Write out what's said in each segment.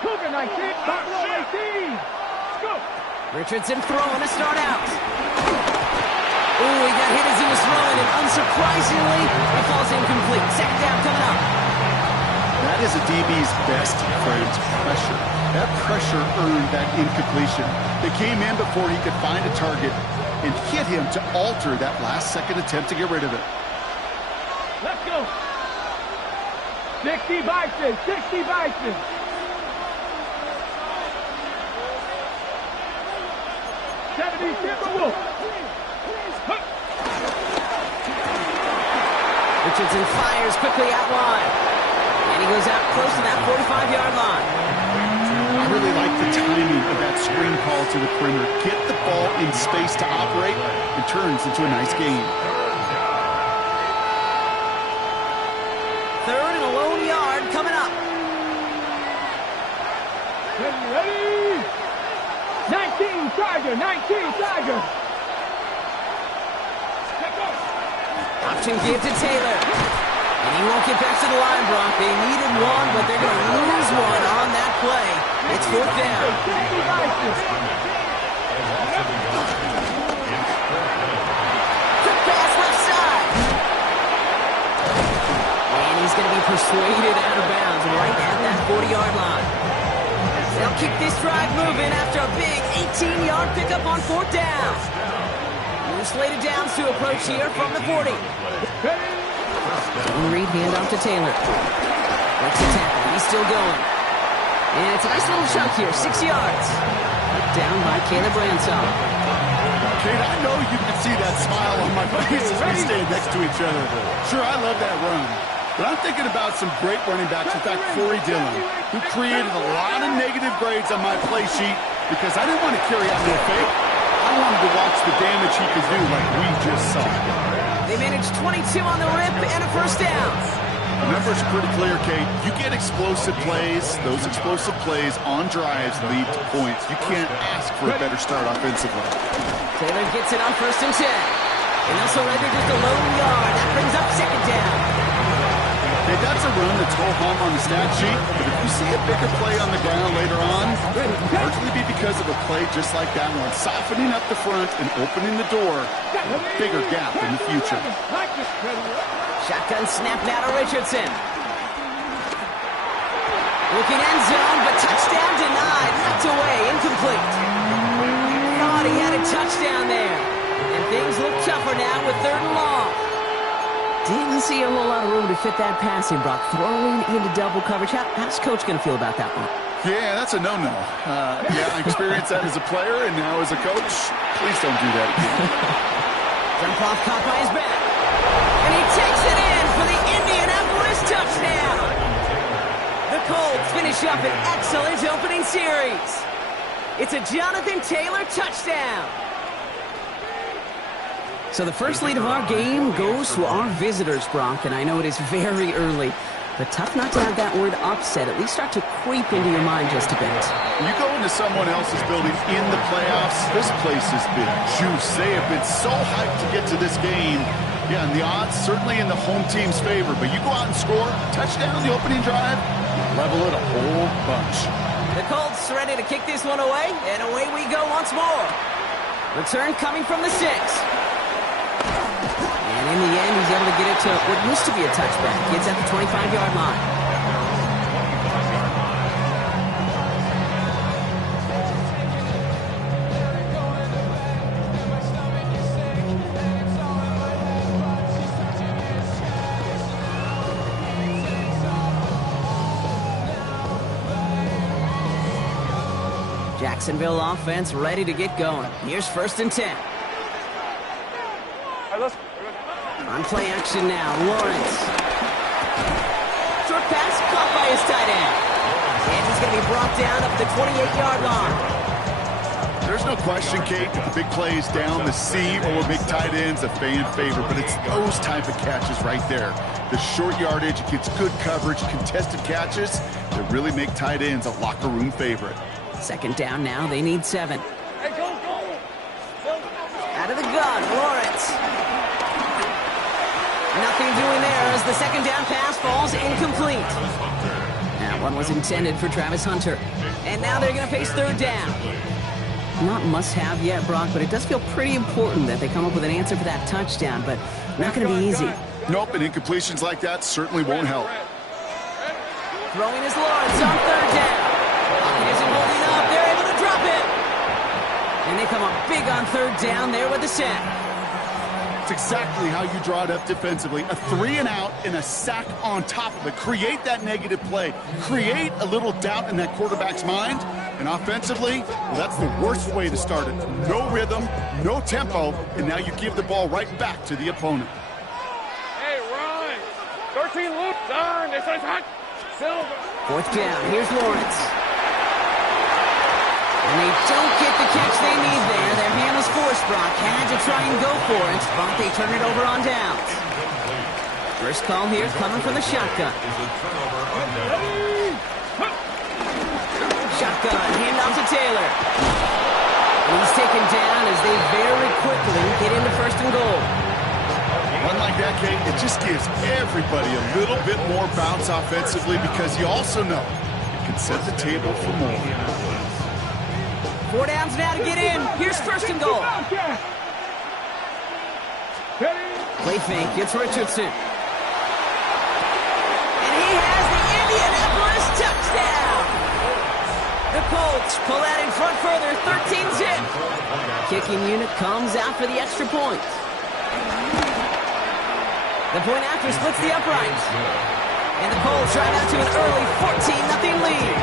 Cougar 19, Buffalo 18. Go. Richardson throwing to start out. Ooh, he got hit as he was throwing, and unsurprisingly, it falls incomplete. Second down coming up. That is a DB's best friend, pressure. That pressure earned that incompletion. They came in before he could find a target and hit him to alter that last-second attempt to get rid of it. Let's go. 60 Bison, 60 Bison. Richardson fires quickly out wide. And he goes out close to that 45-yard line. I really like the timing of that screen call to the perimeter. Get the ball in space to operate. It turns into a nice game. Third and a lone yard coming up. Ready? 19 Tiger, 19 Tiger. Option give to Taylor. And he won't get back to the line, Brock. They needed one, but they're going to lose one on that play. It's fourth down. Quick pass left side. And he's going to be persuaded out of bounds right at that 40-yard line. They'll keep this drive moving after a big 18-yard pickup on fourth down. New slated downs to approach here from the 40. Reed handoff to Taylor. Breaks the tackle. He's still going. And it's a nice little chunk here, 6 yards. Down by Caleb Branshaw. Kate, I know you can see that smile on my face as we stand next to each other. Sure, I love that run. But I'm thinking about some great running backs. In fact, Corey Dillon, who created a lot of negative grades on my play sheet because I didn't want to carry out no fake. I wanted to watch the damage he could do like we just saw. They managed 22 on the rip and a first down. The numbers are pretty clear, Kate. You get explosive plays. Those explosive plays on drives lead to points. You can't ask for a better start offensively. Taylor gets it on 1st and 10. And also right there, just a lone yard. That brings up second down. Hey, that's a run that's ho-hum on the stat sheet, but if you see a bigger play on the ground later on, it will largely be because of a play just like that one, softening up the front and opening the door for a bigger gap in the future. Shotgun snap now to Richardson. Looking end zone, but touchdown denied. Knocked away, incomplete. Thought he had a touchdown there. And things look tougher now with 3rd and long. Didn't see a whole lot of room to fit that passing, Brock. Throwing into double coverage. How's Coach going to feel about that one? Yeah, that's a no-no. Yeah, I experienced that as a player and now as a coach. Please don't do that again. Jump off caught by his back. And he takes it in for the Indianapolis touchdown. The Colts finish up an excellent opening series. It's a Jonathan Taylor touchdown. So the first lead of our game goes to our visitors, Brock, and I know it is very early, but tough not to have that word upset at least start to creep into your mind just a bit. You go into someone else's building in the playoffs, this place has been juice. They have been so hyped to get to this game. Yeah, and the odds certainly in the home team's favor, but you go out and score, touchdown the opening drive, level it a whole bunch. The Colts ready to kick this one away, and away we go once more. Return coming from the 6. And in the end, he's able to get it to what used to be a touchback. Gets at the 25-yard line. Jacksonville offense ready to get going. Here's 1st and 10. On play action now, Lawrence. Short pass caught by his tight end. And he's going to be brought down up the 28-yard line. There's no question, Kate, that the big plays down the seam or big tight ends a fan favorite, but it's those type of catches right there. The short yardage, gets good coverage, contested catches that really make tight ends a locker room favorite. Second down now, they need 7. Out of the gun, Lawrence. Nothing doing there as the second down pass falls incomplete. Now One was intended for Travis Hunter. And now they're going to face third down. Not must-have yet, Brock, but it does feel pretty important that they come up with an answer for that touchdown, but not going to be easy. Nope, and incompletions like that certainly won't help. Throwing is Lawrence on third down. Pocket isn't holding up. They're able to drop it. And they come up big on third down there with the sack. It's exactly how you draw it up defensively. A 3-and-out and a sack on top of it. Create that negative play. Create a little doubt in that quarterback's mind. And offensively, well, that's the worst way to start it. No rhythm, no tempo, and now you give the ball right back to the opponent. Hey, run! 13 loop, turn, this is hot. Silver. Fourth down, here's Lawrence. And they don't get the catch they need there. Their hand was forced, Brock. Had to try and go for it, but they turn it over on downs. First call here coming from the shotgun. Shotgun, handoff to Taylor. And he's taken down as they very quickly get into first and goal. One like that, Kate, it just gives everybody a little bit more bounce offensively because you also know it can set the table for more. 4 downs now to get in. Here's first and goal. Play fake, it's Richardson. And he has the Indianapolis touchdown. The Colts pull that in front further, 13-zip. Kicking unit comes out for the extra point. The point after splits the uprights. And the Colts drive out to an early 14-0 lead.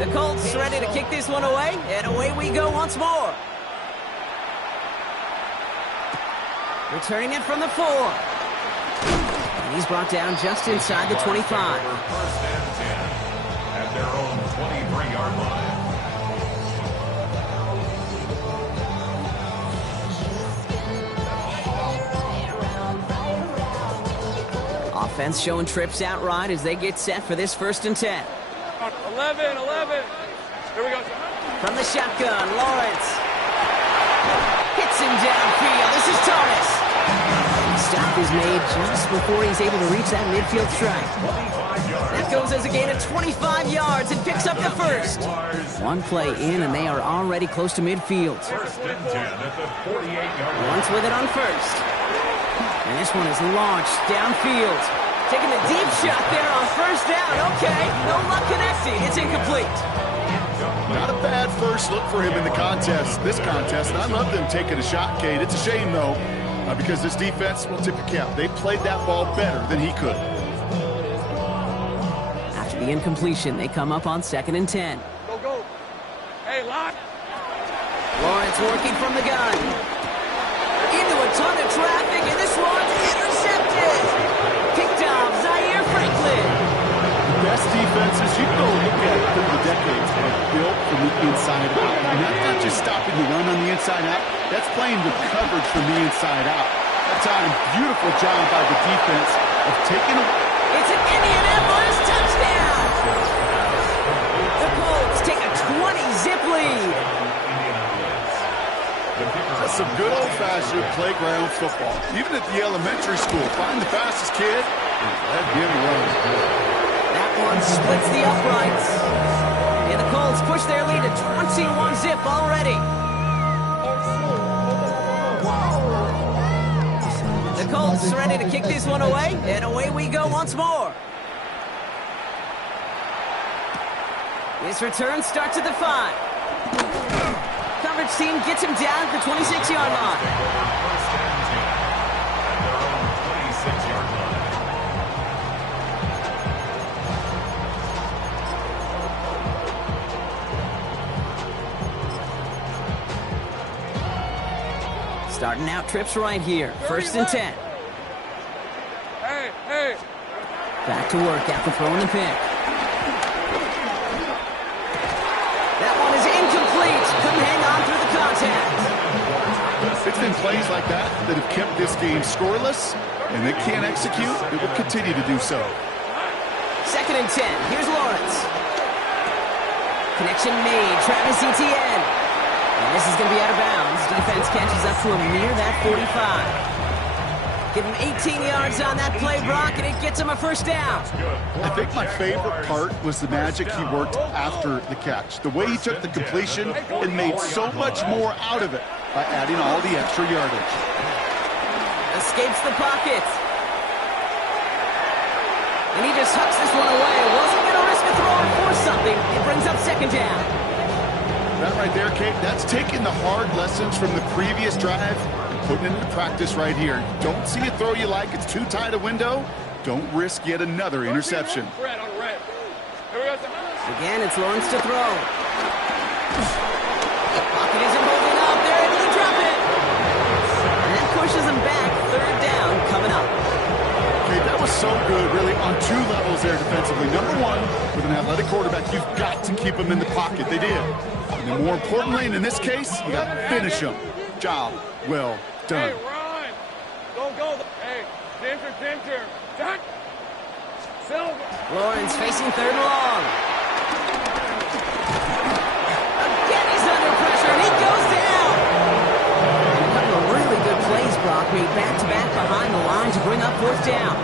The Colts ready to kick this one away, and away we go once more. Returning it from the 4. And he's brought down just inside the 25. First and 10 at their own 23-yard line. Offense showing trips out right as they get set for this first and 10. 11. Here we go. From the shotgun, Lawrence. Hits him downfield. This is Thomas. Stop is made just before he's able to reach that midfield strike. That goes as a gain of 25 yards and picks up the first. One play in and they are already close to midfield. First and 10 at the 48-yard line. Once with it on first. And this one is launched downfield. Taking a deep shot there on first down. Okay, no luck connecting. It's incomplete. Not a bad first look for him in the contest, this contest. And I love them taking a shot, Kate. It's a shame, though, because this defense will tip your cap. They played that ball better than he could. After the incompletion, they come up on 2nd and 10. Go. Hey, lock. Lawrence working from the gun. Into a ton of traffic, and this one's intercepted. Picked off Zaire Franklin. The best defenses you go look at through the decades are built from the inside out. And that's not just stopping the run on the inside out. That's playing the coverage from the inside out. That's a beautiful job by the defense of taking a... It's an Indianapolis touchdown. The Colts take a 20-zip lead. That's some good old-fashioned playground football. Even at the elementary school, find the fastest kid and let him run. That one splits the uprights. And the Colts push their lead to 21-zip already. The Colts ready to kick this one away, and away we go once more. This return starts at the 5. Coverage team gets him down at the 26-yard line. First and 10 at their own 26-yard line. Starting out trips right here. 1st and 10. Hey. Back to work after throwing the pick. That one is incomplete. Couldn't hang on through the contact. It's been plays like that that have kept this game scoreless, and they can't execute. It will continue to do so. 2nd and 10. Here's Lawrence. Connection made. Travis Etienne. And this is going to be out of bounds. Defense catches up to him near that 45. Give him 18 yards on that play, Brock, and it gets him a first down. I think my favorite part was the magic he worked after the catch. The way he took the completion and made so much more out of it by adding all the extra yardage. Escapes the pocket. And he just hucks this one away. Wasn't going to risk a throw and force something. It brings up second down. That right there, Kate, that's taking the hard lessons from the previous drive and putting it into practice right here. Don't see a throw you like. It's too tight a window. Don't risk yet another interception. Again, it's Lawrence to throw. Pocket isn't holding up. They're able to drop it. And that pushes him back. Third down coming up. Okay, that was so good, really, on two levels there defensively. Number one, with an athletic quarterback, you've got to keep him in the pocket. They did. And then more importantly, and in this case, you got to finish him. Job well done. Hey, Ryan. Go. Hey, Dinter. Jack. Silver. Lawrence facing third and long. Again, he's under pressure, and he goes down. And a couple of really good plays, Brock, made back-to-back behind the line to bring up fourth down.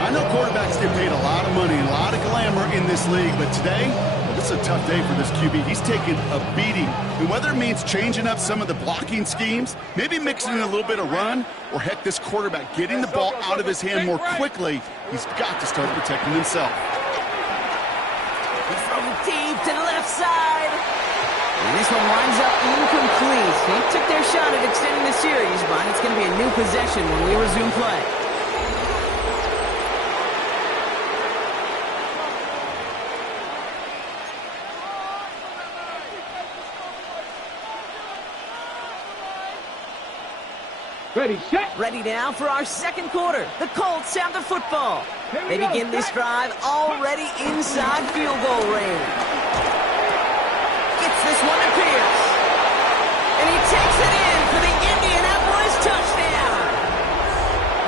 I know quarterbacks get paid a lot of money and a lot of glamour in this league, but today, this is a tough day for this QB. He's taking a beating. And whether it means changing up some of the blocking schemes, maybe mixing in a little bit of run, or heck, this quarterback getting the ball out of his hand more quickly, he's got to start protecting himself. He's throwing deep to the left side. And this one winds up incomplete. They took their shot at extending the series, but it's going to be a new possession when we resume play. Ready, set. Ready now for our second quarter. The Colts have the football. They begin this drive already inside field goal range. Gets this one to Pierce. And he takes it in for the Indianapolis touchdown.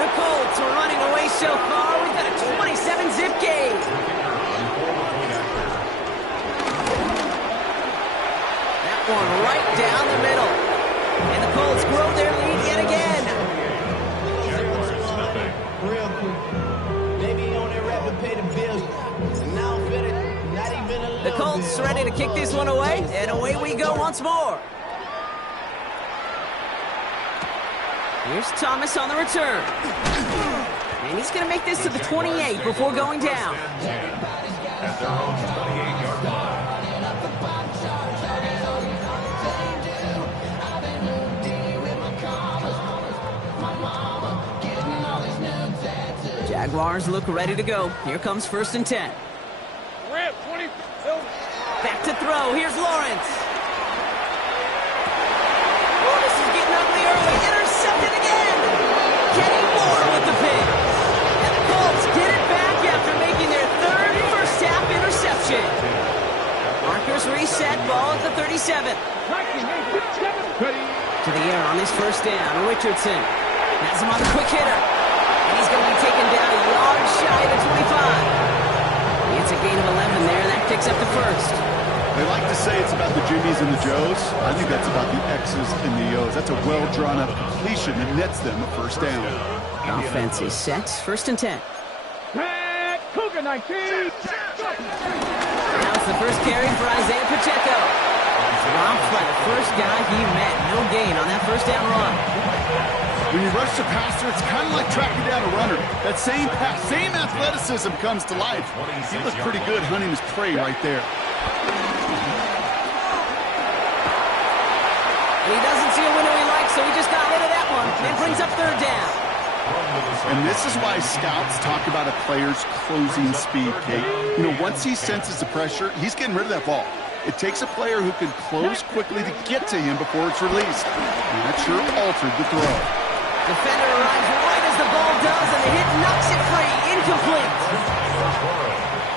The Colts are running away so far. We've got a 27-zip game. That one right down the middle. And the Colts grow their lead yet again. Real quick. Maybe he on that rapid pay the bills. And now fit it. Not even a little. The Colts ready to kick this one away. And away we go once more. Here's Thomas on the return. And he's going to make this to the 28 before going down. At their own 28-yard line. Jaguars look ready to go. Here comes 1st and 10. Rip, 20. Back to throw. Here's Lawrence. Oh, this is getting ugly early. Intercepted again. Kenny Moore with the pick. And the Colts get it back after making their third first-half interception. Markers reset. Ball at the 37. To the air on this first down. Richardson has him on the quick hitter. And he's going to be taken down a yard shy of the 25. It's a gain of 11 there. That picks up the first. They like to say it's about the Jimmies and the Joes. I think that's about the X's and the O's. That's a well-drawn-up completion that nets them a first down. Offense is set. 1st and 10. Cougar 19. Now it's the first carry for Isaiah Pacheco. Dropped by the first guy he met. No gain on that first down run. When you rush the passer, it's kind of like tracking down a runner. That same pass, same athleticism comes to life. He looked pretty good hunting his prey right there. And he doesn't see a window he likes, so he just got rid of that one. And brings up third down. And this is why scouts talk about a player's closing speed, Kate. You know, once he senses the pressure, he's getting rid of that ball. It takes a player who can close quickly to get to him before it's released. And that sure altered the throw. Defender arrives right as the ball does, and the hit knocks it free. Incomplete.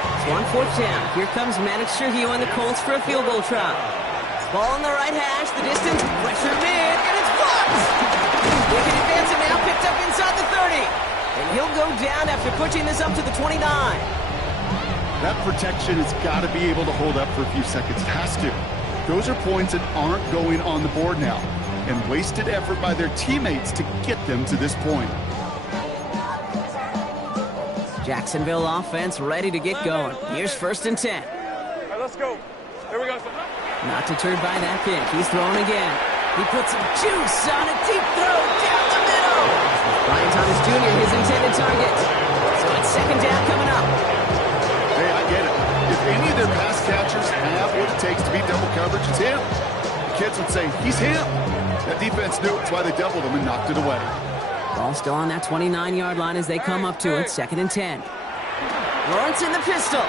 It's 1 4th down. Here comes Maddox Trujillo and the Colts for a field goal try. Ball on the right hash, the distance, pressure mid, and it's blocked. They can advance it now, picked up inside the 30. And he'll go down after pushing this up to the 29. That protection has got to be able to hold up for a few seconds. It has to. Those are points that aren't going on the board now, and wasted effort by their teammates to get them to this point. Jacksonville offense ready to get going. Here's 1st and 10. All right, let's go. Here we go. Not deterred by that pitch. He's throwing again. He puts some juice on a deep throw down the middle. Brian Thomas Jr., his intended target. So it's 2nd down coming up. Hey, I get it. If any of their pass catchers have what it takes to beat double coverage, it's him. The kids would say, he's him. That defense knew it. That's why they doubled him and knocked it away. Ball still on that 29-yard line as they come up to it. 2nd and 10. Lawrence in the pistol.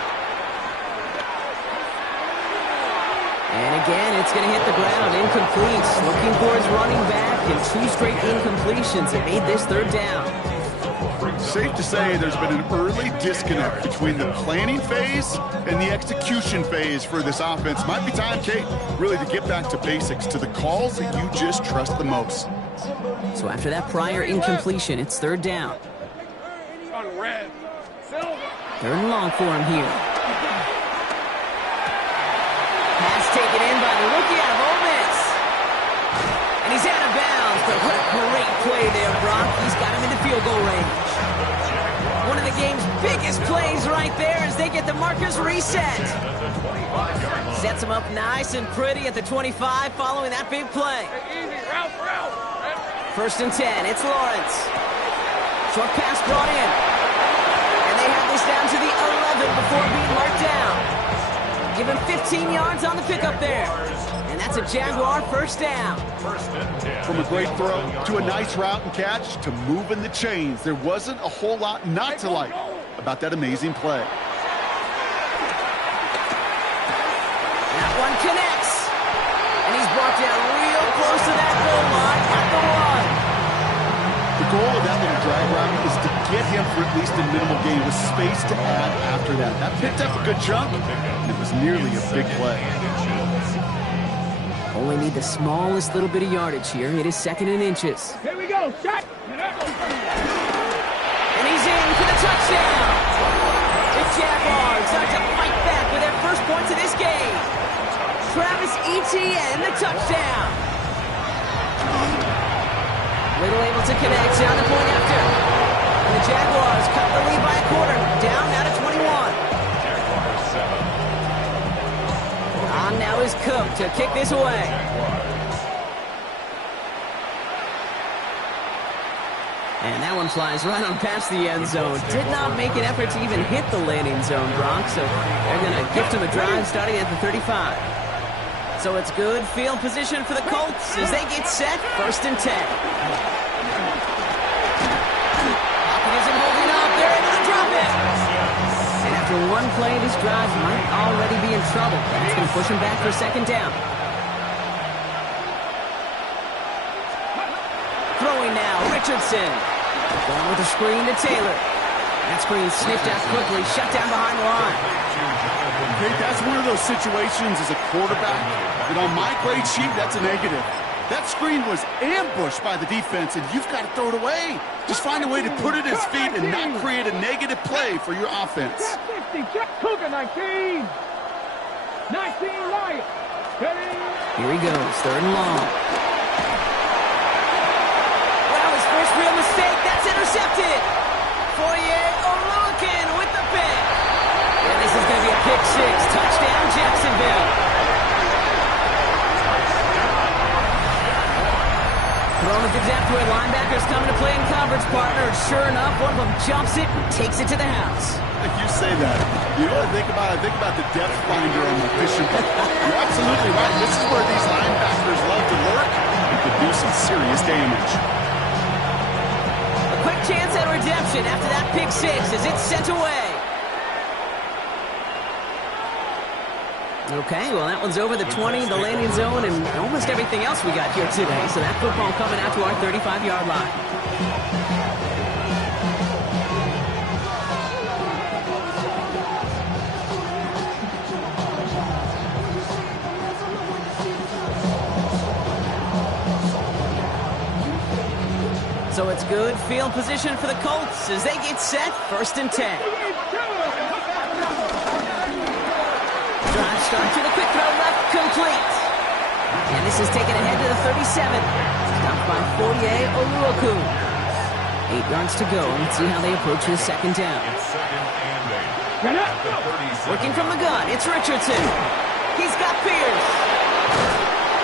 And again, it's going to hit the ground. Incomplete. Looking for his running back, and 2 straight incompletions that made this 3rd down. Safe to say there's been an early disconnect between the planning phase and the execution phase for this offense. Might be time, Kate, really to get back to basics, to the calls that you just trust the most. So after that prior incompletion, it's 3rd down. On red. Silver. 3rd and long for him here. Pass taken in by the rookie out of Ole Miss. And he's out of bounds, but what a great play there, Brock. He's got him into field goal range. One of the game's biggest plays right there as they get the markers reset. Sets him up nice and pretty at the 25 following that big play. Hey, easy. Route. 1st and 10. It's Lawrence. Short pass brought in. And they have this down to the 11 before being marked down. Give him 15 yards on the pickup there. And that's a Jaguar 1st down. From a great throw to a nice route and catch to moving the chains, there wasn't a whole lot not to like about that amazing play. That one connects. And he's brought down real close to that goal line at the 1. The goal of that little drag route is to get him for at least a minimal gain with space to add after that. That picked up a good chunk, and it was nearly a big play. Only need the smallest little bit of yardage here. It is 2nd and inches. Here we go. Shot. And he's in for the touchdown. The Jaguars start to fight back with their first points of this game. Travis Etienne, the touchdown. Little able to connect on the point after. And the Jaguars cut the lead by a quarter. Down now to 21. On now is Cook to kick this away. And that one flies right on past the end zone. Did not make an effort to even hit the landing zone, Bronx. So they're going to gift him a drive starting at the 35. So it's good field position for the Colts as they get set. 1st and 10. Hopkins isn't holding up. They're able to drop it. And after one play, this drive might already be in trouble. That's going to push him back for 2nd down. Throwing now, Richardson. Going with a screen to Taylor. That screen sniffed out quickly, shut down behind the line. Okay, that's one of those situations as a quarterback that on my grade sheet, that's a negative. That screen was ambushed by the defense, and you've got to throw it away. Just find a way to put it at his feet and not create a negative play for your offense. 50, Cougar 19. 19 right. Here he goes, 3rd and long. Well, his first real mistake, that's intercepted. Fourier Oluokun with the pick. And this is going to be a pick 6. Touchdown, Jacksonville. Throwing at the depth where linebackers coming to play in coverage, partner. Sure enough, one of them jumps it and takes it to the house. If you say that, you know what I think about? I think about the depth finder on the fishing boat. You're absolutely right. This is where these linebackers love to lurk and could do some serious damage. A quick chance at redemption after that pick 6 as it's sent away. Okay, well, that one's over the 20, the landing zone, and almost everything else we got here today. So that football coming out to our 35-yard line. So it's good field position for the Colts as they get set. 1st and 10. Drive start to the quick throw left, complete. And this is taken ahead to the 37. Stopped by Foye Oluoku. 8 yards to go. Let's see how they approach this second down. It's second and 8. At the 37. Working from the gun, it's Richardson. He's got Pierce.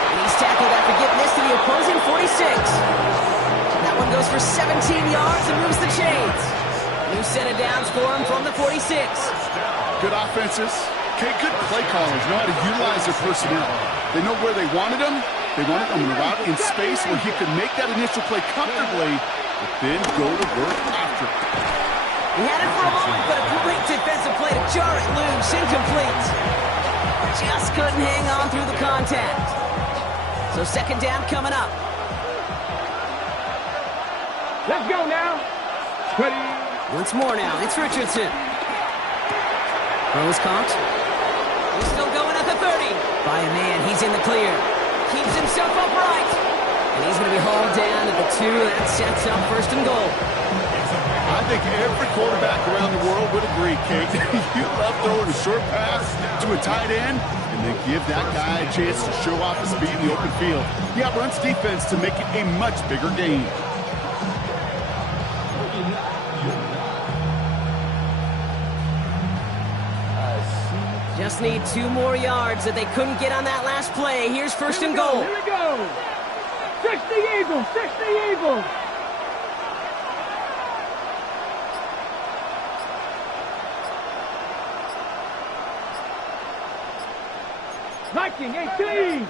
And he's tackled after getting this to the opposing 46. That one goes for 17 yards and moves the chains. New set of downs for him from the 46. Good offenses. Okay, good play callers know how to utilize their personnel. They know where they wanted him. They wanted him in a route in space where he could make that initial play comfortably, but then go to work after. He had it for a moment, but a great defensive play to jar it loose. Incomplete. Just couldn't hang on through the contact. So second down coming up. Let's go now. Ready. Once more now, it's Richardson. Throws caught. He's still going at the 30. By a man, he's in the clear. Keeps himself upright. And he's going to be hauled down at the 2. That sets up first and goal. I think every quarterback around the world would agree, Kate. You love throwing a short pass to a tight end and then give that guy a chance to show off his speed in the open field. He outruns defense to make it a much bigger game. Just need 2 more yards that they couldn't get on that last play. Here's first and goal. Here we go. 60 Eagles, 60 Eagles. Viking 18.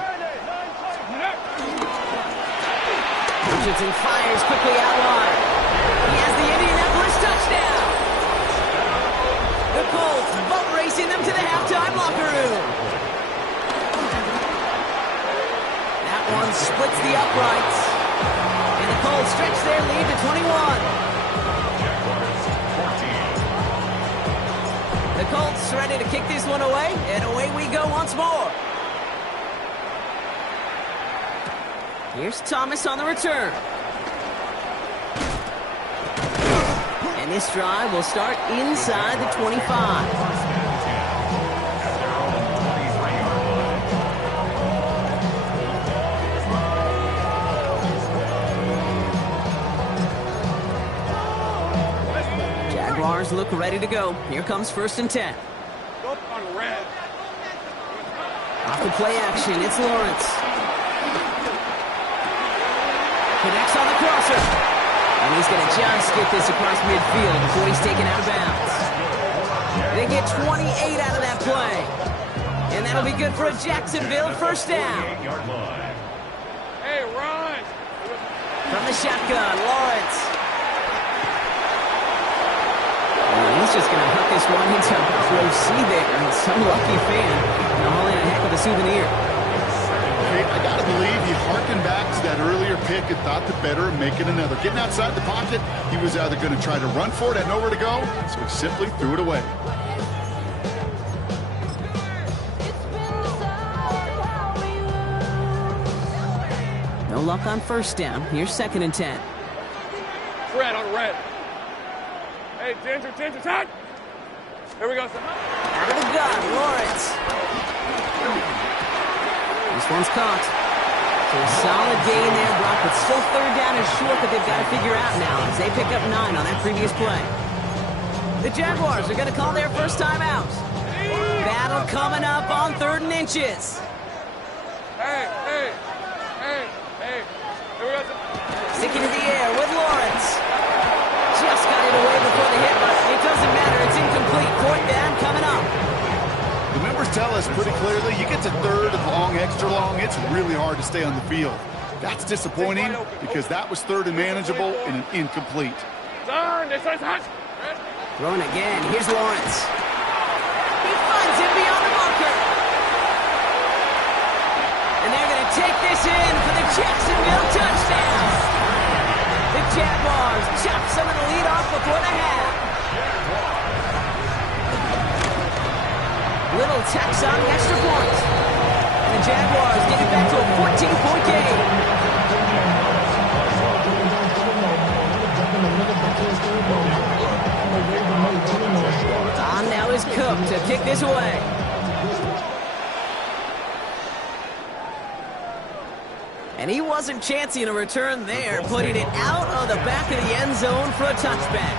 Richardson fires quickly out wide. He has the Indianapolis touchdown. The Colts boat racing them to the halftime locker room. That one splits the uprights. And the Colts stretch their lead to 21. The Colts ready to kick this one away, and away we go once more. Here's Thomas on the return. And this drive will start inside the 25. Jaguars look ready to go. Here comes first and 10. On red. Off the play action, it's Lawrence. Connects on the crosser. And he's going to just get this across midfield before he's taken out of bounds. They get 28 out of that play. And that'll be good for a Jacksonville first down. Hey, run. From the shotgun, Lawrence. And he's just going to hook this one into row C there. And some lucky fan hauling a heck of a souvenir. Okay, I got to believe he harkened back to that earlier pick and thought the better of making another. Getting outside the pocket, he was either going to try to run for it, had nowhere to go, so he simply threw it away. No luck on first down. Here's second and 10. Red on red. Hey, Ginger, time. Here we go, son. Out of the gun, Lawrence. This one's caught. So a solid gain there, Brock, but still third down is short that they've got to figure out now as they pick up 9 on that previous play. The Jaguars are going to call their first time out. Battle coming up on 3rd and inches. Hey. Here we go, son. Sticking in the air with Lawrence. Just got it away before the hit, but it doesn't matter. It's incomplete. 4th down coming up. The members tell us pretty clearly, you get to 3rd and long, extra long, it's really hard to stay on the field. That's disappointing because that was 3rd and manageable and an incomplete. Son, this is hot. Throwing again. Here's Lawrence. He finds him beyond the bunker. And they're going to take this in for the Jacksonville touchdown. The Jaguars chop some of the lead off before the half. Little tax on the extra point. And the Jaguars get it back to a 14-point game. On now is Cook to kick this away. And he wasn't chancing a return there, putting it out of the back of the end zone for a touchback.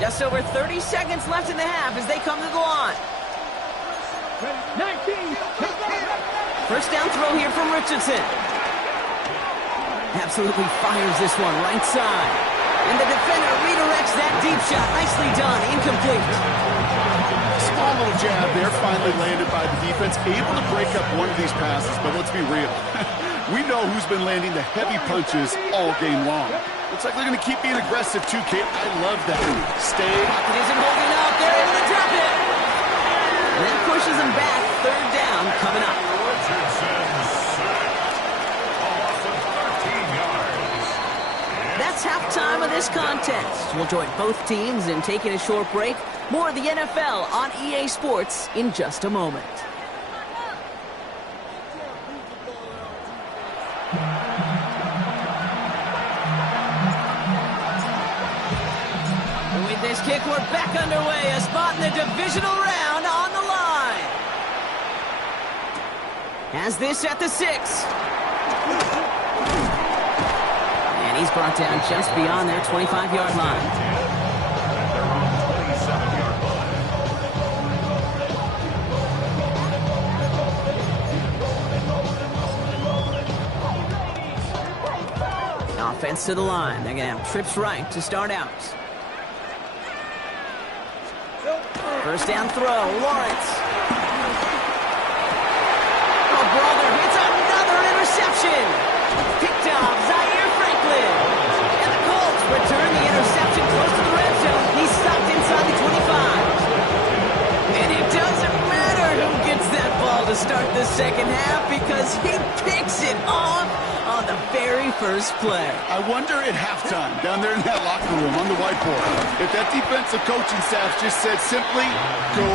Just over 30 seconds left in the half as they come to the line. 19. First down throw here from Richardson. Absolutely fires this one right side. And the defender redirects that deep shot. Nicely done. Incomplete. Small little jab there, finally landed by the defense. Able to break up one of these passes, but let's be real. We know who's been landing the heavy punches all game long. Looks like they're going to keep being aggressive too, Kate. I love that. Stay. Pocket isn't holding up. They're able to drop it. And that pushes them back. Third down coming up. That's halftime of this contest. We'll join both teams in taking a short break. More of the NFL on EA Sports in just a moment. With this kick, we're back underway. A spot in the divisional round on the line. Has this at the 6. And he's brought down just beyond their 25-yard line. Offense to the line. They're going to have trips right to start out. First down throw, Lawrence. Oh, brother, it's another interception. Picked off Zaire Franklin. And the Colts return the interception close to the red zone. He's stopped inside the 25. And it doesn't matter who gets that ball to start the second half because he picks it off on the very first play. I wonder at halftime, down there in that locker room on the whiteboard, if that defensive coaching staff just said simply, go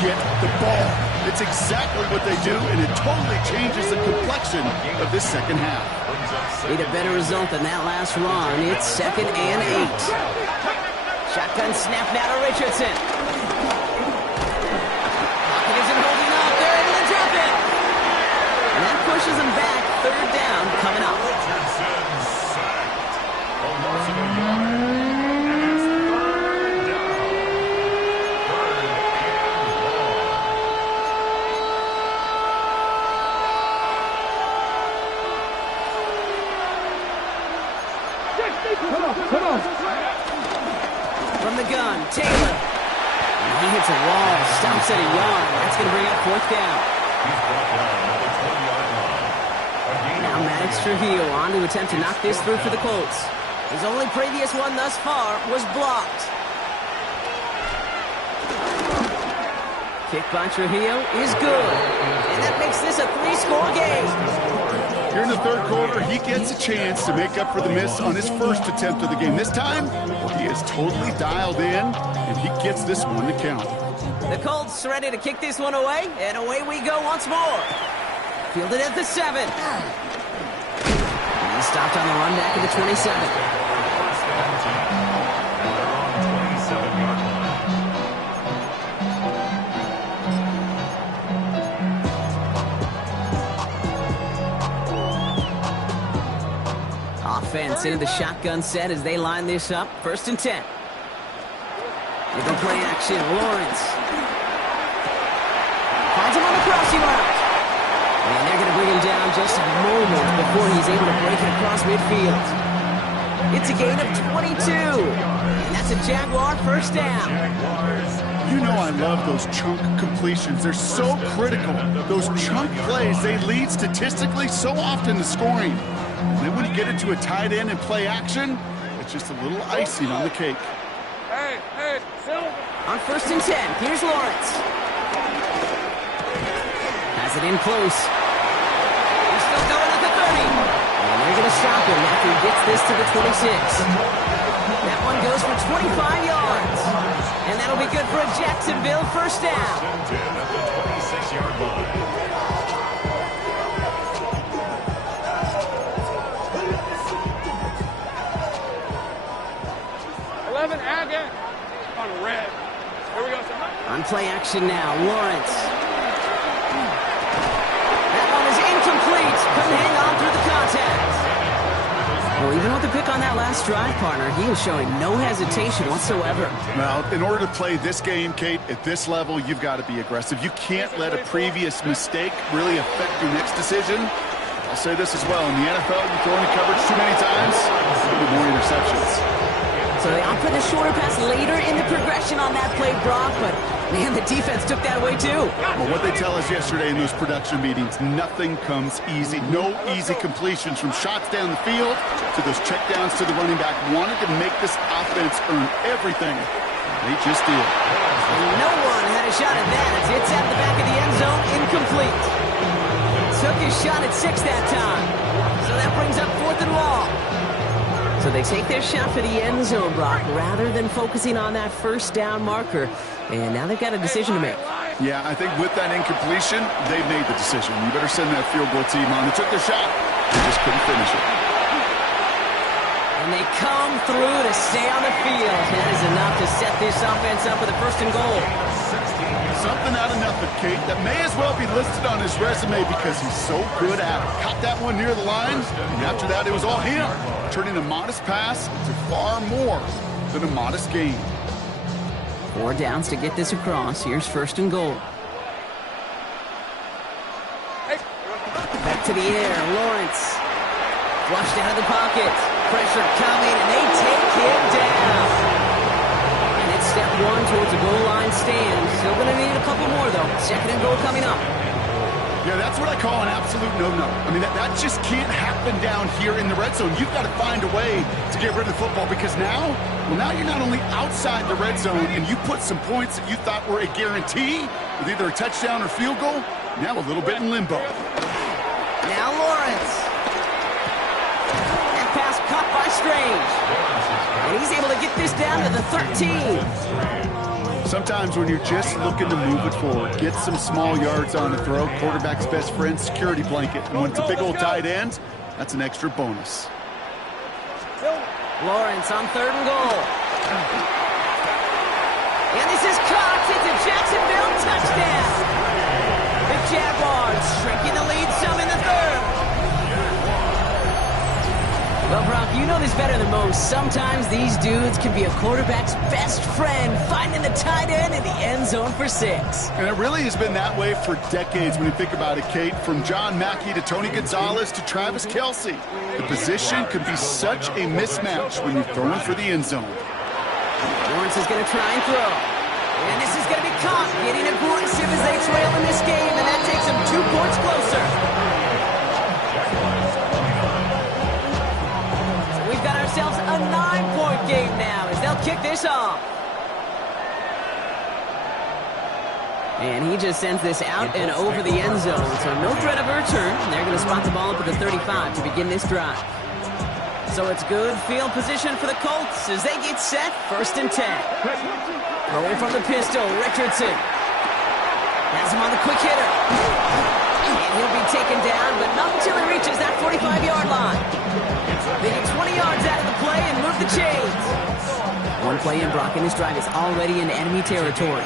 get the ball. It's exactly what they do, and it totally changes the complexion of this second half. Need a better result than that last run. It's 2nd and 8. Shotgun snap now to Richardson. Pocket isn't holding up. They're able to drop it. And that pushes them back. Third down coming up. Richardson sacked. A loss of a yard. And it's third down. Third and ball. Come on. From the gun, Taylor. And he hits a wall, stops at a yard. That's going to bring up 4th down. He's brought down at the 20-yard line. Now Maddox Trujillo on to attempt to knock this through for the Colts. His only previous one thus far was blocked. Kick by Trujillo is good. And that makes this a 3-score game. Here in the third quarter, he gets a chance to make up for the miss on his first attempt of the game. This time, he is totally dialed in, and he gets this one to count. The Colts ready to kick this one away, and away we go once more. Fielded at the 7. And he stopped on the run back at the 27. First and 10. And they're on 27-yard line. Offense into the shotgun set as they line this up. 1st and 10. They go play action. Lawrence. Finds him on the crossing route. And they're going to bring him down just a moment before he's able to break it across midfield. It's a gain of 22. And that's a Jaguar first down. You know I love those chunk completions. They're so critical. Those chunk plays, they lead statistically so often to scoring. And then when you get into a tight end and play action, it's just a little icing on the cake. Hey, Silver. On 1st and 10, here's Lawrence. Has it in close. He's still going at the 30. And they're going to stop him after he gets this to the 26. That one goes for 25 yards. And that'll be good for a Jacksonville first down. 10 at the 26-yard line. on red. Here we go, son. On play action now, Lawrence. That one is incomplete. Couldn't hang on through the contact. Well, even with the pick on that last drive, partner, he is showing no hesitation whatsoever. Well, in order to play this game, Kate, at this level, you've got to be aggressive. You can't let a previous mistake really affect your next decision. I'll say this as well. In the NFL, you throw into coverage too many times, there'll be more interceptions. So they opted the shorter pass later in the progression on that play, Brock, but, man, the defense took that away, too. Well, what they tell us yesterday in those production meetings, nothing comes easy. No easy completions from shots down the field to those checkdowns to the running back. Wanted to make this offense earn everything. They just did. And no one had a shot at that. It's out of the back of the end zone, incomplete. Took his shot at 6 that time. So that brings up 4th and long. So they take their shot for the end zone, Brock, rather than focusing on that first down marker. And now they've got a decision to make. Yeah, I think with that incompletion, they've made the decision. You better send that field goal team on. They took their shot. They just couldn't finish it. And they come through to stay on the field. That is enough to set this offense up with a 1st and goal. Something out of nothing, Kate, that may as well be listed on his resume because he's so good at it. Caught that one near the line, and after that, it was all him. Turning a modest pass into far more than a modest gain. 4 downs to get this across. Here's 1st and goal. Back to the air, Lawrence. Flushed out of the pocket. Pressure coming, and they take him down. And it's step 1 towards a goal line stand. Still going to need a couple more, though. 2nd and goal coming up. Yeah, that's what I call an absolute no-no. I mean, that just can't happen down here in the red zone. You've got to find a way to get rid of the football because now you're not only outside the red zone and you put some points that you thought were a guarantee with either a touchdown or field goal, now a little bit in limbo. Now Lawrence. That pass caught by Strange. And he's able to get this down to the 13. Sometimes when you're just looking to move it forward, get some small yards on the throw, quarterback's best friend, security blanket. And when it's a big old tight end, that's an extra bonus. Lawrence on 3rd and goal. And this is caught. It's a Jacksonville touchdown. The Jaguars shrinking the lead some in the 3rd. Well, Brock, you know this better than most. Sometimes these dudes can be a quarterback's best friend, finding the tight end in the end zone for 6. And it really has been that way for decades when you think about it, Kate. From John Mackey to Tony Gonzalez to Travis Kelce. The position can be such a mismatch when you're throwing for the end zone. Lawrence is going to try and throw. And this is going to be caught, getting aggressive as they trail in this game, and that takes them 2 points closer. Got ourselves a 9-point game now as they'll kick this off. And he just sends this out and over the end zone. So no threat of a return. They're going to spot the ball up at the 35 to begin this drive. So it's good field position for the Colts as they get set. 1st and 10. Throwing from the pistol, Richardson. Has him on the quick hitter. And he'll be taken down, but not until he reaches that 45-yard line. They get 20 yards out of the play and move the chains. One play in, Brock, and this drive is already in enemy territory.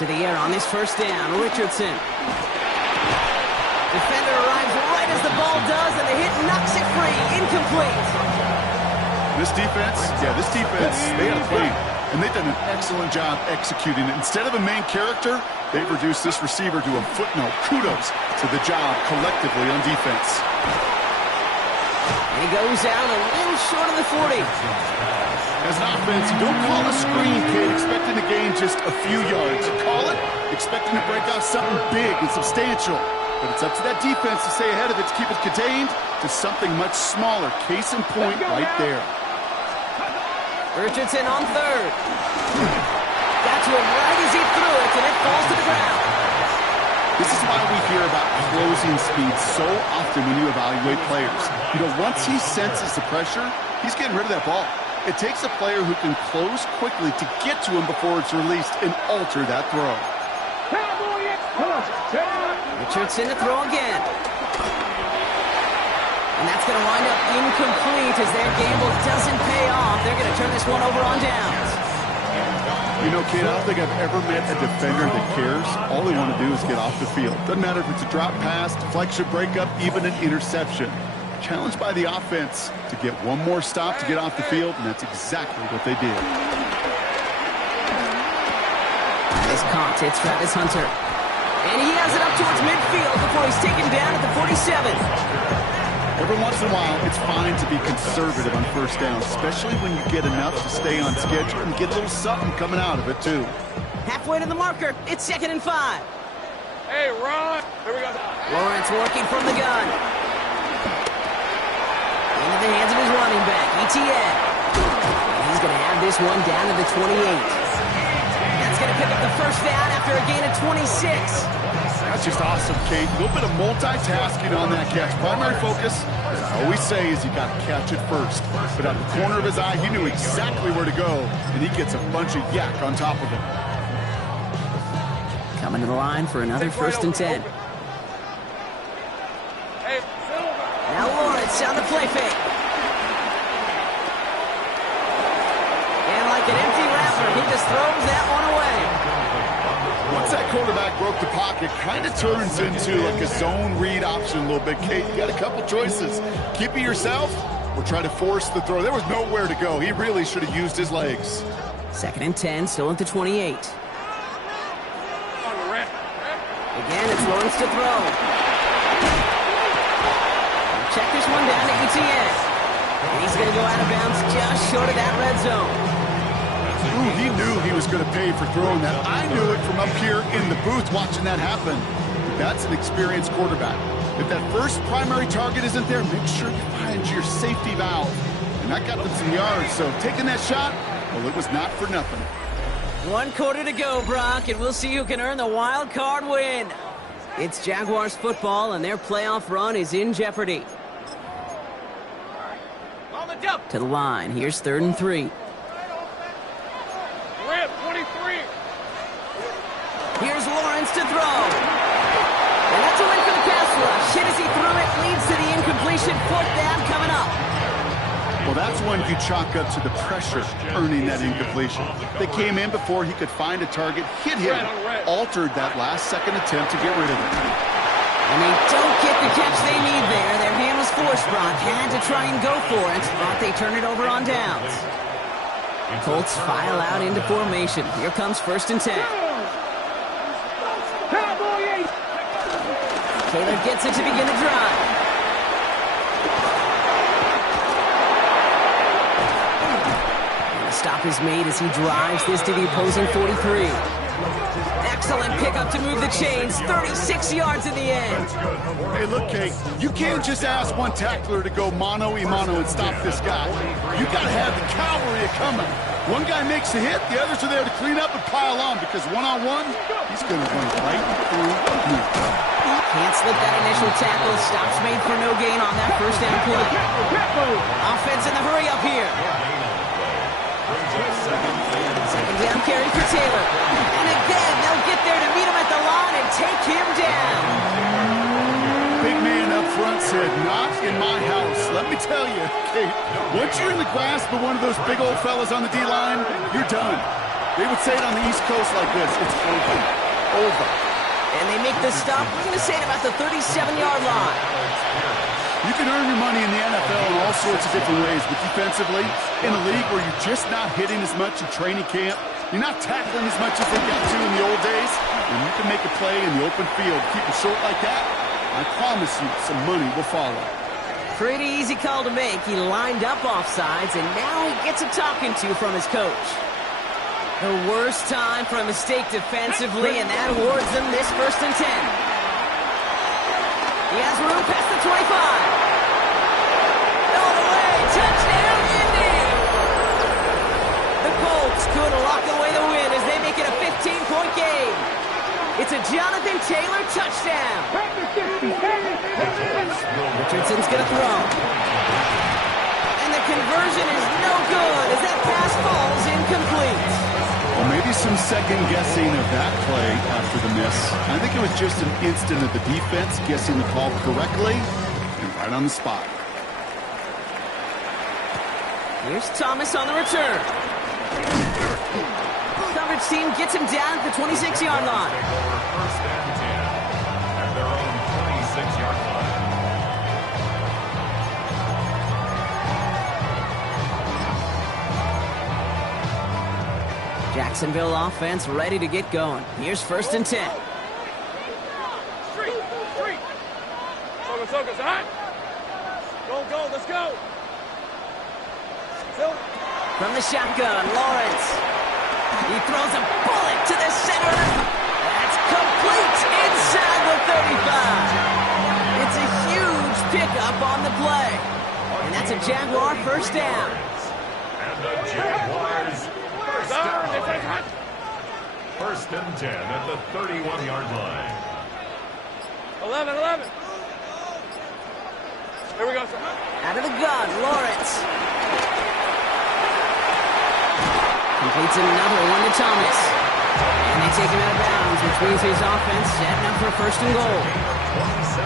To the air on this 1st down, Richardson. Defender arrives right as the ball does, and the hit knocks it free. Incomplete. This defense, they got a plan. And they've done an excellent job executing it. Instead of a main character, they've reduced this receiver to a footnote. Kudos to the job collectively on defense. And he goes out a little short of the 40. As an offense, you don't call a screen, kid, expecting to gain just a few yards. You call it expecting to break out something big and substantial. But it's up to that defense to stay ahead of it, to keep it contained to something much smaller. Case in point right there. Richardson on 3rd. Got to him right as he threw it, and it falls to the ground. This is why we hear about closing speed so often when you evaluate players. You know, once he senses the pressure, he's getting rid of that ball. It takes a player who can close quickly to get to him before it's released and alter that throw. Richardson to throw again. And that's going to wind up incomplete as their gamble doesn't pay off. They're going to turn this one over on downs. You know, Kate, I don't think I've ever met a defender that cares. All they want to do is get off the field. Doesn't matter if it's a drop pass, deflection, breakup, even an interception. Challenged by the offense to get one more stop to get off the field, and that's exactly what they did. Nice caught. It's Travis Hunter. And he has it up towards midfield before he's taken down at the 47. Every once in a while, it's fine to be conservative on first down, especially when you get enough to stay on schedule and get a little something coming out of it, too. Halfway to the marker. It's 2nd and 5. Hey, Ron. Here we go. Lawrence working from the gun. Into the hands of his running back, ETN. He's going to have this one down to the 28. That's going to pick up the first down after a gain of 26. That's just awesome, Kate. A little bit of multitasking on that catch. Primary focus, as I always say, is you got to catch it first. But out the corner of his eye, he knew exactly where to go, and he gets a bunch of yak on top of it. Coming to the line for another 1st and 10. Hey, Now Lawrence on the play fake. And like an empty wrapper, he just throws that one away. Once that quarterback broke the pocket, kind of turns into like a zone read option a little bit, Kate. You got a couple choices. Keep it yourself or try to force the throw. There was nowhere to go. He really should have used his legs. 2nd and 10, still at the 28. Again, it's Lawrence to throw. Check this one down to ETN. And he's going to go out of bounds just short of that red zone. Ooh, he knew he was going to pay for throwing that. I knew it from up here in the booth watching that happen. But that's an experienced quarterback. If that first primary target isn't there, make sure you find your safety valve. And that got them some yards, so taking that shot, well, it was not for nothing. 1 quarter to go, Brock, and we'll see who can earn the wild card win. It's Jaguars football, and their playoff run is in jeopardy. On the jump. To the line. Here's 3rd and 3. Rip, 23. Here's Lawrence to throw. And that's a win for the pass rush. Hit as he threw it, leads to the incompletion. 4th down coming up. Well, that's one you chalk up to the pressure earning that incompletion. They came in before he could find a target, hit him, altered that last-second attempt to get rid of it. And they don't get the catch they need there. Their hand was forced, Brock. Had to try and go for it, but they turn it over on downs. Colts file out into formation. Here comes 1st and 10. Taylor gets it to begin the drive. And the stop is made as he drives this to the opposing 43. Excellent pickup to move the chains. 36 yards in the end. Hey, look, Kate, you can't just ask one tackler to go mano-a-mano and stop this guy. You got to have the cavalry coming. One guy makes a hit, the others are there to clean up and pile on because one-on-one, he's going to run right through you. Can't slip that initial tackle. Stops made for no gain on that 1st down play. Offense in the hurry up here. 2nd down carry for Taylor. And again, they'll get there to meet him at the line and take him down. Big man up front said, not in my house. Let me tell you, Kate, once you're in the grasp of one of those big old fellas on the D-line, you're done. They would say it on the East Coast like this. It's over. Over. And they make the stop, we're going to say it about the 37-yard line. You can earn your money in the NFL in all sorts of different ways, but defensively, in a league where you're just not hitting as much in training camp, you're not tackling as much as they got to in the old days, and you can make a play in the open field, keep it short like that, I promise you some money will follow. Pretty easy call to make. He lined up offsides, and now he gets a talking to from his coach. The worst time for a mistake defensively, and that awards them this 1st and 10. He has room past the 25. All the way, touchdown, Indy! The Colts could lock away the win as they make it a 15-point game. It's a Jonathan Taylor touchdown. Richardson's going to throw. And the conversion is no good as that pass falls incomplete. Well, maybe some second-guessing of that play after the miss. I think it was just an instant of the defense guessing the call correctly and right on the spot. Here's Thomas on the return. Coverage team gets him down at the 26-yard line. Take over first and 10 at their own 26-yard line. Jacksonville offense ready to get going. Here's first and 10. Street. Focus, hot. Go, let's go. Still. From the shotgun, Lawrence. He throws a bullet to the center. That's complete inside the 35. It's a huge pickup on the play. And that's a Jaguar first down. And the Jaguars first down. First and 10 at the 31-yard line. 11. Here we go, sir. Out of the gun, Lawrence. Completes another one to Thomas. And they take him out of bounds, which means his offense setting up for first and goal.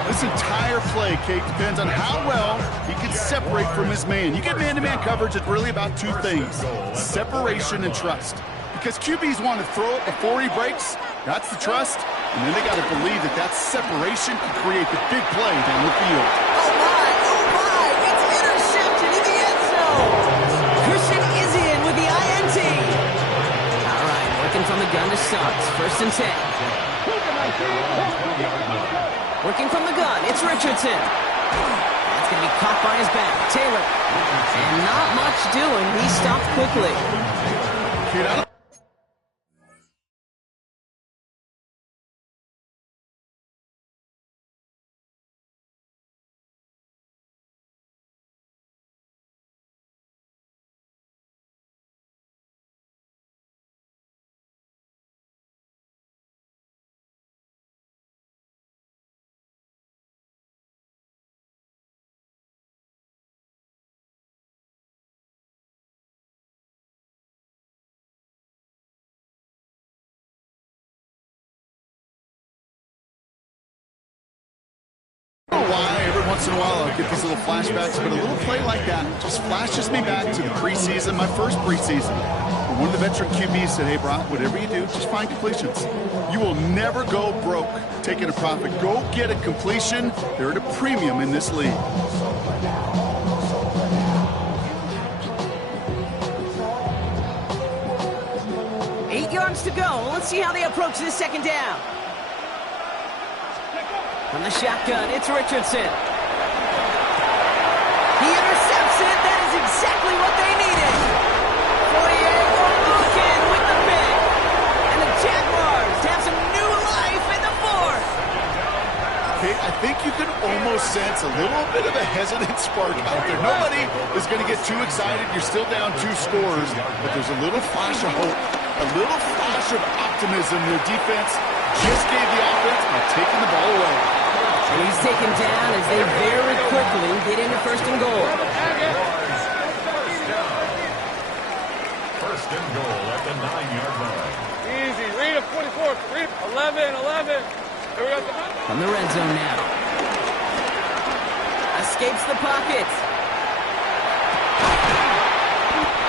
This entire play, Kate, depends on how well he can separate from his man. You get man-to-man coverage, it's really about two things: separation and trust. Because QBs want to throw it before he breaks, that's the trust, and then they got to believe that that separation can create the big play down the field. Oh my, it's intercepted in the end zone. Christian is in with the INT. All right, working from the gun to Suggs, first and 10. Working from the gun, it's Richardson. That's going to be caught by his back, Taylor. And not much doing, he stopped quickly. Kate, I don't know why every once in a while I'll get these little flashbacks, but a little play like that just flashes me back to the preseason, my first preseason. Where one of the veteran QBs said, hey, Brock, whatever you do, just find completions. You will never go broke taking a profit. Go get a completion. They're at a premium in this league. Eight yards to go. Let's see how they approach this second down. From the shotgun, it's Richardson. He intercepts it. That is exactly what they needed. 48 looking with the pick. And the Jaguars have some new life in the fourth. Okay, I think you can almost sense a little bit of a hesitant spark out there. Nobody is going to get too excited. You're still down 2 scores, but there's a little flash of hope, a little flash of optimism. Their defense just gave the offense by taking the ball away. And he's taken down as they very quickly get into first and goal. First and goal at the 9-yard line. Easy. Read it, 44. Read it. 11. Here we go. From the red zone now. Escapes the pocket.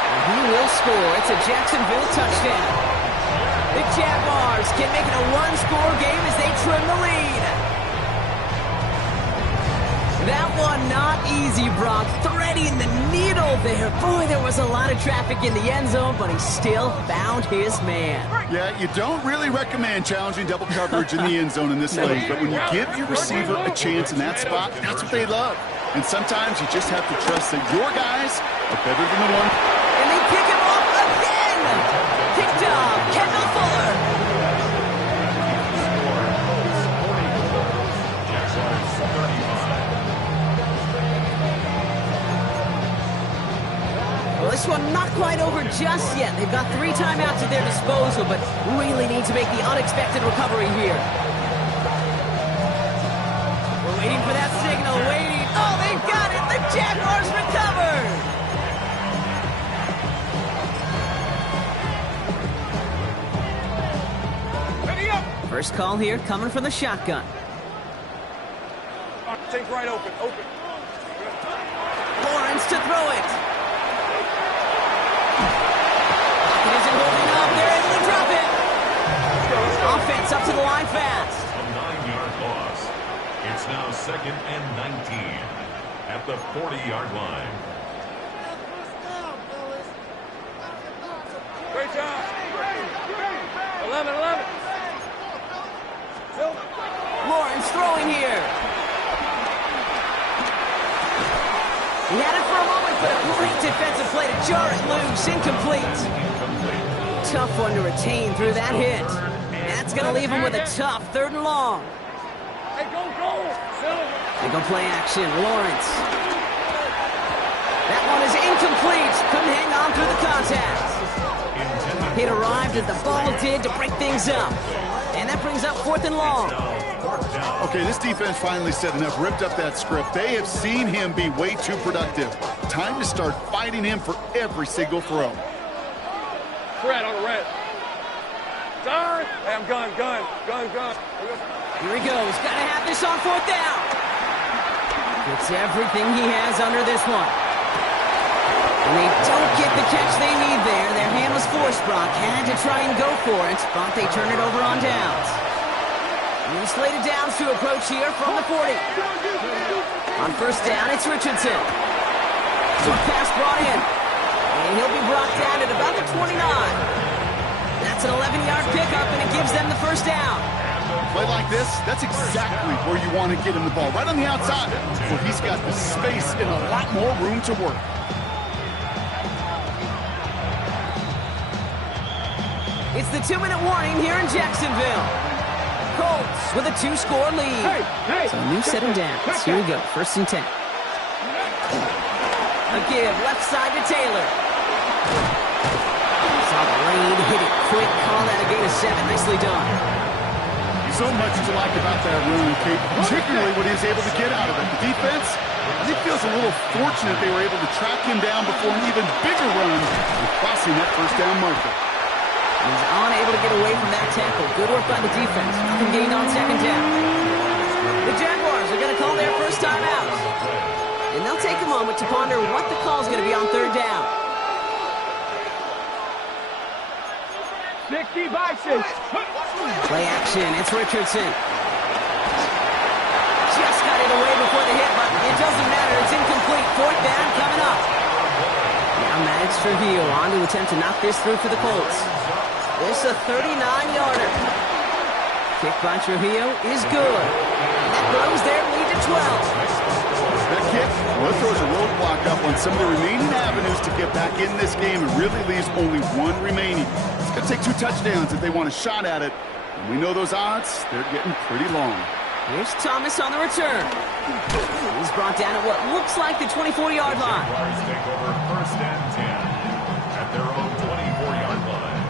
And he will score. It's a Jacksonville touchdown. The Jaguars can make it a one-score game as they trim the lead. That one not easy, Brock. Threading the needle there. Boy, there was a lot of traffic in the end zone, but he still found his man. Yeah, you don't really recommend challenging double coverage in the end zone in this league, but when you give your receiver a chance in that spot, that's what they love. And sometimes you just have to trust that your guys are better than the one. And they pick him off again. Picked off Kendall Fuller. Jaguars 35. Well, this one not quite over just yet. They've got 3 timeouts at their disposal, but really need to make the unexpected recovery here. We're waiting for that signal, waiting. Oh, they've got it! The Jaguars recovered! Ready up. First call here coming from the shotgun. Take right open. Lawrence to throw it. defense up to the line fast. A 9-yard loss. It's now 2nd and 19 at the 40-yard line. Great job. 11. Lawrence throwing here. He had it for a moment, but a great defensive play to jar it loose. Incomplete. Tough one to retain through that hit. That's going to leave him with a tough 3rd and long. Hey, go. They go play action. Lawrence. That one is incomplete. Couldn't hang on through the contact. It arrived as the ball did to break things up. And that brings up 4th and long. Okay, this defense finally said enough, ripped up that script. They have seen him be way too productive. Time to start fighting him for every single throw. Fred on the red. Sorry. Hey, I'm gun. Here he goes. Got to have this on 4th down. Gets everything he has under this one. And they don't get the catch they need there. Their hand was forced. Brock had to try and go for it, but they turn it over on downs. And slated downs to approach here from the 40. On 1st down, it's Richardson. Short pass brought in. And he'll be brought down at about the 29. That's an 11-yard pickup, and it gives them the 1st down. Play like this, that's exactly where you want to get him the ball, right on the outside, where he's got the space and a lot more room to work. It's the 2-minute warning here in Jacksonville. Colts with a 2-score lead. So a new set of downs. Here we go, 1st and 10. A give, left side to Taylor. Saw the lane, hit it quick, call that a gain of 7. Nicely done. So much to like about that run, Kate, particularly what he was able to get out of it. The defense, I think, feels a little fortunate they were able to track him down before an even bigger run and crossing that 1st down marker. He's unable to get away from that tackle. Good work by the defense. Nothing gained on 2nd down. The Jaguars are going to call their first time out. And they'll take a moment to ponder what the call is going to be on 3rd down. 60 by 6. Play action. It's Richardson. Just got it away before the hit, but it doesn't matter. It's incomplete. 4th down coming up. Now Max Trujillo on to attempt to knock this through for the Colts. This a 39-yarder. Kick by Trujillo is good. That grows their lead to 12. That kick, well, it throws a roadblock up on some of the remaining avenues to get back in this game and really leaves only one remaining. It's going to take 2 touchdowns if they want a shot at it. And we know those odds, they're getting pretty long. Here's Thomas on the return. He's brought down at what looks like the 24-yard line. Jaguars take over 1st and 10 at their own 24-yard line.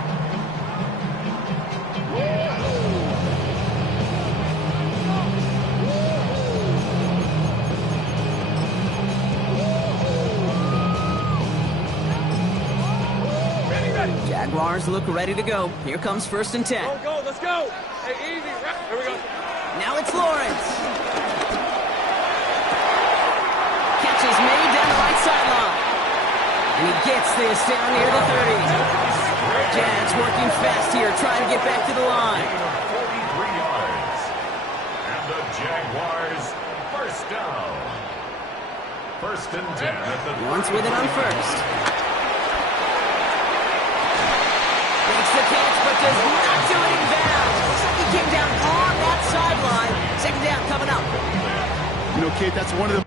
Jaguars look ready to go. Here comes 1st and 10. Go, let's go. Hey, easy. Here we go. Now it's Lawrence. Catch is made down the right sideline. And he gets this down near the 30. Jags working fast here, trying to get back to the line. 43 yards. And the Jaguars 1st down. 1st and 10 at the Lawrence with it on 1st. Makes the catch, but does not do it in bounds. Looks like he came down on that sideline. 2nd down coming up. You know, Kate, that's one of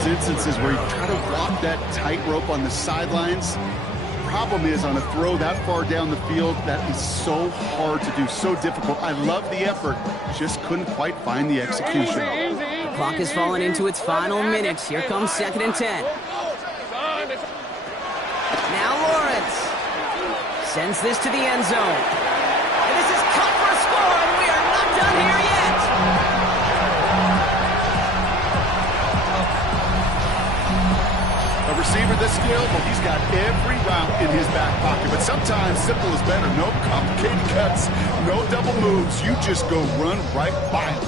the instances where you try to walk that tightrope on the sidelines. Problem is, on a throw that far down the field, that is so hard to do, so difficult. I love the effort, just couldn't quite find the execution. The clock has fallen into its final minutes. Here comes 2nd and 10. Now Lawrence sends this to the end zone. And this is cut for a score, and we are not done here yet. A receiver this skilled, well, he's got every route in his back pocket. But sometimes simple is better. No complicated cuts, no double moves. You just go run right by him.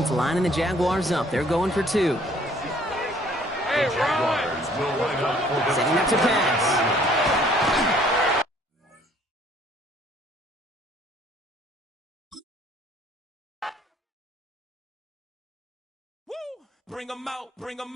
Horns lining the Jaguars up. They're going for 2. Hey, Ron! Jaguars will line up for the Setting up to pass. Bring 'em out, bring 'em out.